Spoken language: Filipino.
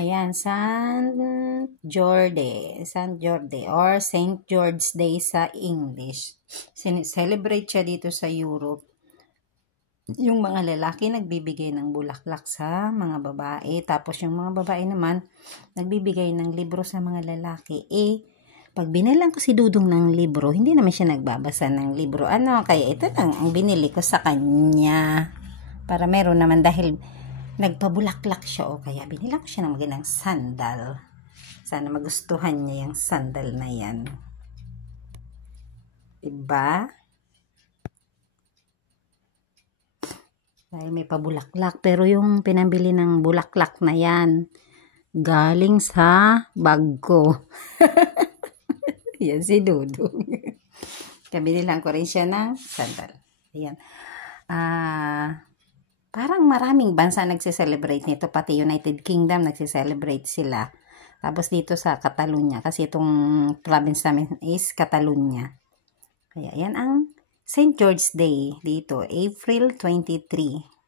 Ayan, San Jorge or Saint George's Day sa English. Celebrate siya dito sa Europe. Yung mga lalaki nagbibigay ng bulaklak sa mga babae, tapos yung mga babae naman nagbibigay ng libro sa mga lalaki. Pag binilang ko si Dudong ng libro, hindi naman siya nagbabasa ng libro. Kaya ito lang ang binili ko sa kanya. Para meron naman dahil nagpabulaklak siya kaya binila ko siya ng magandang sandal. Sana magustuhan niya yung sandal na yan. Diba? Dahil may pabulaklak. Pero yung pinambili ng bulaklak na yan, galing sa bag ko. Yan si Dudong. Kabili lang ko rin siya ng sandal. Ayan. Parang maraming bansa nagsiselebrate nito. Pati United Kingdom nagsiselebrate sila. Tapos dito sa Catalonia. Kasi itong province namin is Catalonia. Kaya yan ang St. George's Day dito. April 23.